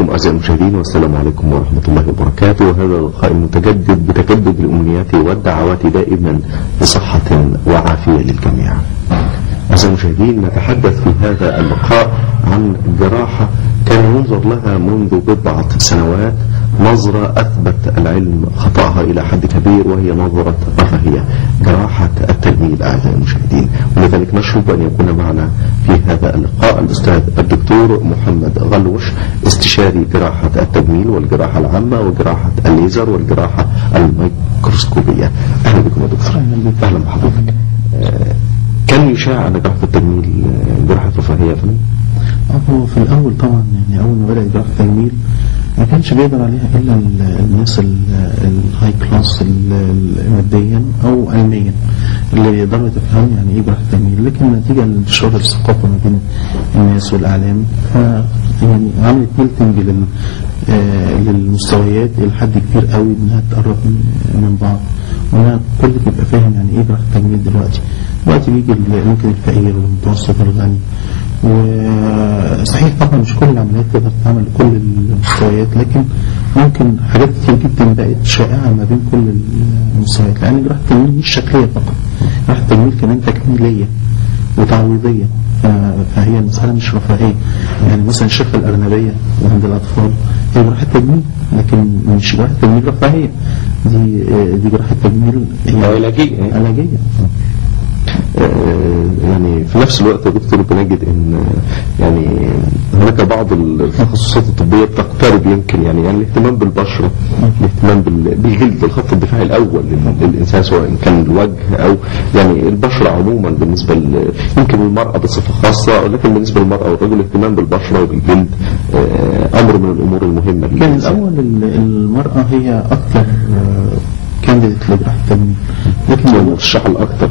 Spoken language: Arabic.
بكم أعزائي المشاهدين، والسلام عليكم ورحمة الله وبركاته. هذا اللقاء المتجدد بتجدد الأمنيات والدعوات دائما بصحة وعافية للجميع. أعزائي المشاهدين، نتحدث في هذا اللقاء عن جراحة كان ينظر لها منذ بضعة سنوات نظرة أثبت العلم خطأها إلى حد كبير، وهي نظرة رفاهية، جراحة التجميل. أعزائي المشاهدين، ولذلك نشرب أن يكون معنا في هذا اللقاء الأستاذ الدكتور محمد غلوش، استشاري جراحة التجميل والجراحة العامة وجراحة الليزر والجراحة الميكروسكوبية. أهلا بكم يا دكتور. أهلا بحضرتك. كان يشاع أن جراحة التجميل جراحة رفاهية فندم؟ هو في الأول طبعا يعني أول ما بدأ جراحة التجميل ما كانش بيقدر عليها إلا الناس الهاي كلاس ماديا أو علميا اللي يقدروا يتفهموا يعني إيه جراحة التجميل، لكن نتيجة لانتشار الثقافة ما بين الناس والإعلام يعني عملت ميلتنج للمستويات إلى حد كبير قوي إنها تقرب من بعض، وإنها كل يبقى فاهم يعني إيه جراحة التجميل. دلوقتي بيجي ممكن الفقير والمتوسط والغني، وصحيح طبعا مش كل العمليات تقدر تعمل لكل المستويات، لكن ممكن حاجات كتير جدا بقت شائعة ما بين كل المستويات، لأن جراحة التجميل مش شكلية فقط، جراحة التجميل كمان تكميلية وتعويضية، فهي المسألة مش رفاهية. يعني مثلا الشفة الأرنبية عند الأطفال هي جراحة تجميل، لكن مش جراحة تجميل رفاهية، دي جراحة تجميل علاجية. يعني في نفس الوقت يا دكتور بنجد ان يعني هناك بعض التخصصات الطبيه بتقترب يمكن يعني الاهتمام بالبشره، الاهتمام بالجلد، الخط الدفاعي الاول للانسان سواء كان الوجه او يعني البشره عموما. بالنسبه يمكن المراه بصفه خاصه، لكن بالنسبه للمراه والرجل الاهتمام بالبشره وبالجلد امر من الامور المهمه. كان الاول المراه هي اكثر كانديديت لجراحه التجميل، لكن المرشحه الاكثر